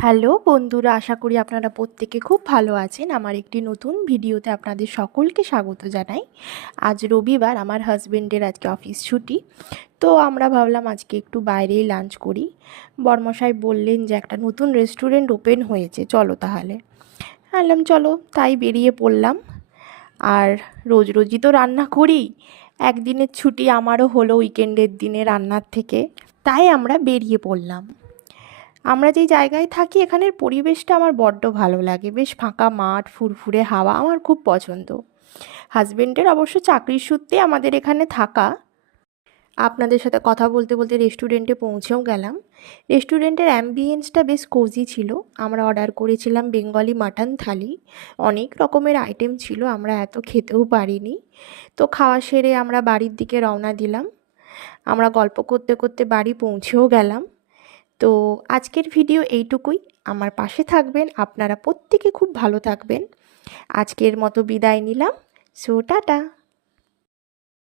Hello বন্ধুরা, আশা করি আপনারা প্রত্যেকে খুব ভালো আছেন। আমার একটি নতুন ভিডিওতে আপনাদের সকলকে স্বাগত জানাই। আজ রবিবার, আমার হাজবেন্ডের আজকে অফিস ছুটি, তো আমরা ভাবলাম আজকে একটু বাইরেই লাঞ্চ করি। বরমশাই বললেন যে একটা নতুন রেস্টুরেন্ট ওপেন হয়েছে, চলো তাহলে। বললাম চলো, তাই বেরিয়ে পড়লাম। আর রোজ রোজই তো রান্না করি, একদিনের ছুটি আমারও হলো উইকেন্ডের দিনে রান্নার থেকে, তাই আমরা বেরিয়ে পড়লাম। আমরা যেই জায়গায় থাকি এখানের পরিবেশটা আমার বড্ড ভালো লাগে, বেশ ফাঁকা মাঠ, ফুরফুরে হাওয়া, আমার খুব পছন্দ। হাজবেন্ডের অবশ্য চাকরির সূত্রে আমাদের এখানে থাকা। আপনাদের সাথে কথা বলতে বলতে রেস্টুরেন্টে পৌঁছেও গেলাম। রেস্টুরেন্টের অ্যাম্বিয়েন্সটা বেশ কোজি ছিল। আমরা অর্ডার করেছিলাম বেঙ্গলি মাটন থালি। অনেক রকমের আইটেম ছিল, আমরা এত খেতেও পারিনি। তো খাওয়া সেরে আমরা বাড়ির দিকে রওনা দিলাম। আমরা গল্প করতে করতে বাড়ি পৌঁছেও গেলাম। তো আজকের ভিডিও এইটুকুই। আমার পাশে থাকবেন, আপনারা প্রত্যেকে খুব ভালো থাকবেন। আজকের মতো বিদায় নিলাম। So tata.